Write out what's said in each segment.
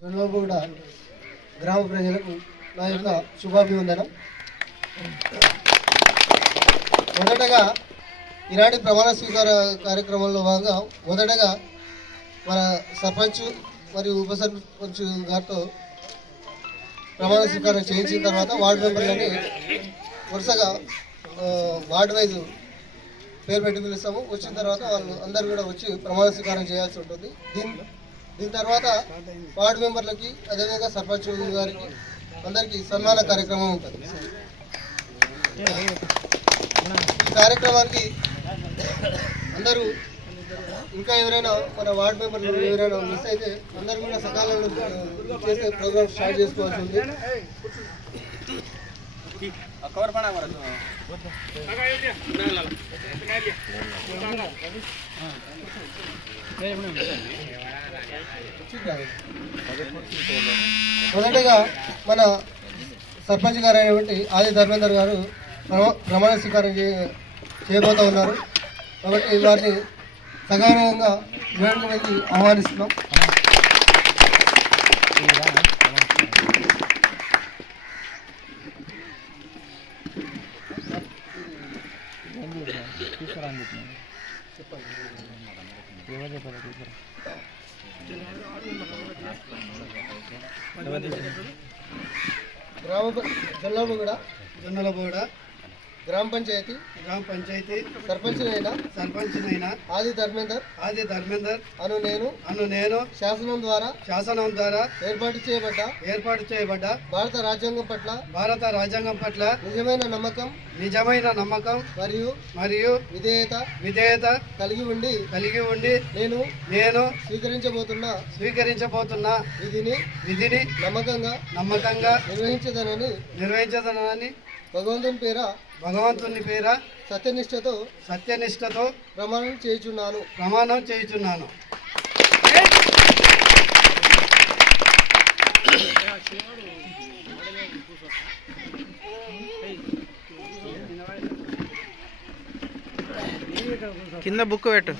కూడా గ్రామ ప్రజలకు నా యొక్క శుభాభివందనం. మొదటగా ఈనాటి ప్రమాణ స్వీకార కార్యక్రమంలో భాగంగా మొదటగా మన సర్పంచ్ మరియు ఉప సర్పంచ్ గారితో ప్రమాణ స్వీకారం చేయించిన తర్వాత వార్డు మెంబర్లని వరుసగా వార్డు వైజ్ పేరు పెట్టి పిలుస్తాము. వచ్చిన తర్వాత వాళ్ళు అందరూ కూడా వచ్చి ప్రమాణ స్వీకారం చేయాల్సి ఉంటుంది. దీని తర్వాత వార్డు మెంబర్లకి అదేవిధంగా సర్పంచ్ గారికి అందరికీ సన్మాన కార్యక్రమం ఉంటుంది. ఈ కార్యక్రమానికి అందరూ ఇంకా ఎవరైనా మన వార్డు మెంబర్లు ఎవరైనా మిస్ అయితే అందరూ కూడా సకాలంలో చేసే ప్రోగ్రామ్ స్టార్ట్ చేసుకోవాల్సి ఉంది. మొదటగా మన సర్పంచ్ గారు అయినటువంటి ఆది ధర్మేందర్ గారు ప్రమాణ స్వీకారం చేయబోతూ ఉన్నారు. కాబట్టి వారిని సగౌరవంగా వేడుక వెళ్ళి ఆహ్వానిస్తున్నాం. జొన్నలగూడ గ్రామ పంచాయతీ సర్పంచ్నైనా ఆది ధర్మేందర్ అను నేను శాసనం ద్వారా ఏర్పాటు చేయబడ్డ భారత రాజ్యాంగం పట్ల నిజమైన నమ్మకం మరియు విధేయత కలిగి ఉండి నేను స్వీకరించబోతున్న విధిని నమ్మకంగా నిర్వహించదనని భగవంతుని పేర సత్యనిష్టతో ప్రమాణం చేయుచున్నాను. కింద బుక్ పెట్టు.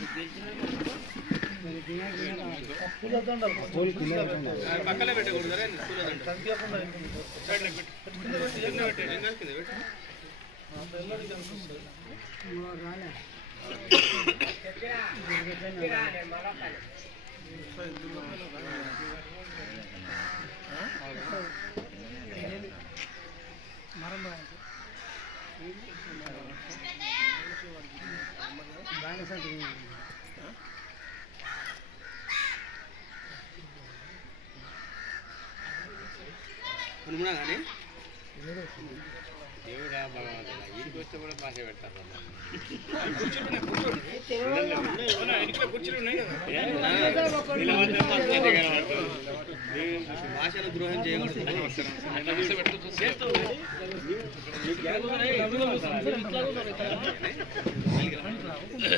కానీ దేవుడా భగవంతుడా ఇంటికి వస్తే కూడా భాష పెడతారు. భాషను ద్రోహం చేయకూడదు.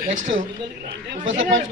నెక్స్ట్ ఉప సర్పంచ్